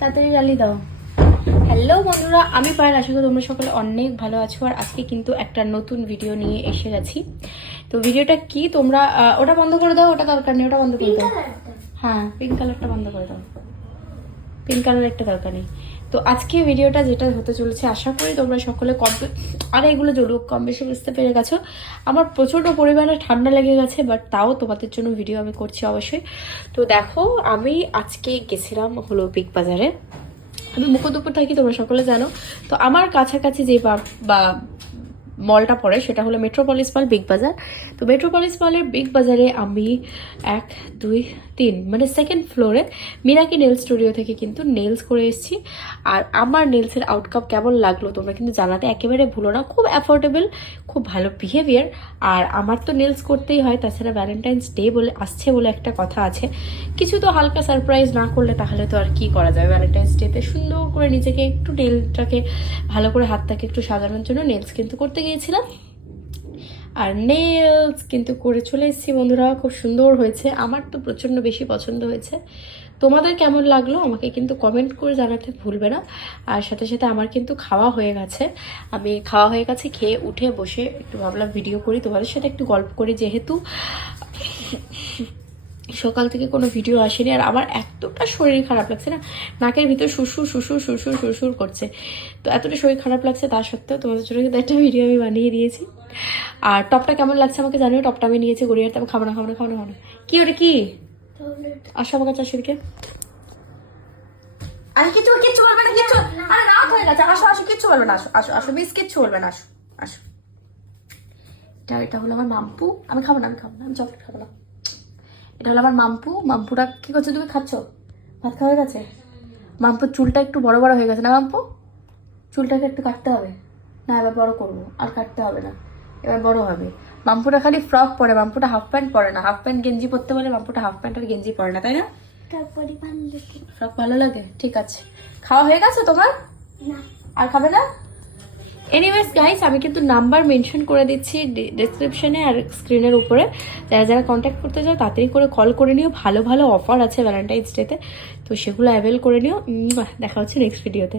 তাড়াতাড়ি জ্বালিয়ে দাও। হ্যালো বন্ধুরা, আমি পায়েল, আশা করি তোমরা সকলে অনেক ভালো আছো। আর আজকে কিন্তু একটা নতুন ভিডিও নিয়ে এসে গেছি। তো ভিডিওটা কি তোমরা ওটা বন্ধ করে দাও, ওটা দরকার নেই, ওটা বন্ধ করে দাও। হ্যাঁ, পিঙ্ক কালারটা বন্ধ করে দাও, পিঙ্ক কালার একটা দরকার নেই। তো আজকে ভিডিওটা যেটা হতে চলেছে, আশা করি তোমরা সকলে আর এগুলো জরুর কম বেশি বুঝতে পেরে গেছো। আমার প্রচণ্ড পরিমাণে ঠান্ডা লেগে গেছে, বাট তাও তোমাদের জন্য ভিডিও আমি করছি অবশ্যই। তো দেখো, আমি আজকে গেছিলাম হলো বিগ বাজারে। আমি মুকুন্দপুর থাকি, তোমরা সকলে জানো। তো আমার কাছাকাছি যে বা মলটা পড়ে সেটা হলো মেট্রোপলিস মল, বিগ বাজার। তো মেট্রোপলিস মলের বিগ বাজারে আমি 1 2 3 মানে সেকেন্ড ফ্লোরে মিরাকি নেল স্টুডিও থেকে কিন্তু নেলস করে এসেছি। আর আমার নেলসের আউটকাম কেমন লাগলো তোমরা কিন্তু জানাতে একেবারে ভুলো না। খুব অ্যাফোর্ডেবল, খুব ভালো বিহেভিয়ার। আর আমার তো নেলস করতেই হয়, তাছাড়া ভ্যালেন্টাইন্স ডে বলে আসছে বলে একটা কথা আছে। কিছু তো হালকা সারপ্রাইজ না করলে তাহলে তো আর কি করা যাবে। ভ্যালেন্টাইন্স ডেতে সুন্দর করে নিজেকে একটু নেলটাকে ভালো করে হাতটাকে একটু সাজানোর জন্য নেলস কিন্তু করতে গিয়েছিলাম। আর নেলস কিন্তু করে চলে এসেছি বন্ধুরা, খুব সুন্দর হয়েছে। আমার তো প্রচণ্ড বেশি পছন্দ হয়েছে। তোমাদের কেমন লাগলো আমাকে কিন্তু কমেন্ট করে জানাতে ভুলবে না। আর সাথে সাথে আমার কিন্তু খাওয়া হয়ে গেছে, খেয়ে উঠে বসে একটু ভাবলাম ভিডিও করি, তোমাদের সাথে একটু গল্প করি, যেহেতু সকাল থেকে কোনো ভিডিও আসেনি। আর আমার এতটা শরীর খারাপ লাগছে না, নাকের ভিতর সুসুর সুসুর সুসুর সুসুর করছে। তো এতটা শরীর খারাপ লাগছে, তার সত্ত্বেও তোমাদের জন্য কিন্তু একটা ভিডিও আমি বানিয়ে দিয়েছি। আর টপটা কেমন লাগছে আমাকে জানিও। টপটা আমি নিয়েছি গড়িয়াতে। আমি খাবো না। কি ওটা কি? আসো আমার কাছে, আসো এদিকে। আর কিচ্ছু বলবে না, কিচ্ছু। আরে রাত হয়ে গেছে, আসো কিচ্ছু বলবে না, আসো মিস, কিচ্ছু বলবে না, আসো। এটা হলো আমার মাম্পু। আমি খাবো না, আমি চকলেট খাবো না। এটা হলো আমার মাম্পুটা কি করছো তুমি? খাচ্ছ? ভাত খাওয়া হয়ে গেছে? মাম্পুর চুলটা একটু বড় বড় হয়ে গেছে না মাম্পু? চুলটাকে একটু কাটতে হবে না, এবার বড় করবো। আর কাটতে হবে না, এবার বড় হবে। মাম্পুটা খালি ফ্রক পরে, মাম্পুটা হাফ প্যান্ট পরে না। হাফ প্যান্ট গেঞ্জি পরতে বলে, মাম্পুটা হাফ প্যান্ট আর গেঞ্জি পরে না, তাই না? ফ্রক ভালো লাগে, ঠিক আছে। খাওয়া হয়ে গেছে তোমার? আর খাবে না? এনিওয়েজ গাইস, আমি কিন্তু নাম্বার মেনশন করে দিচ্ছি ডেসক্রিপশনে আর স্ক্রিনের উপরে। যারা যারা কন্ট্যাক্ট করতে চাও তাড়াতাড়ি করে কল করে নিও। ভালো ভালো অফার আছে ভ্যালেন্টাইন্স ডেতে, তো সেগুলো অ্যাভেল করে নিও। দেখা হচ্ছে নেক্সট ভিডিওতে।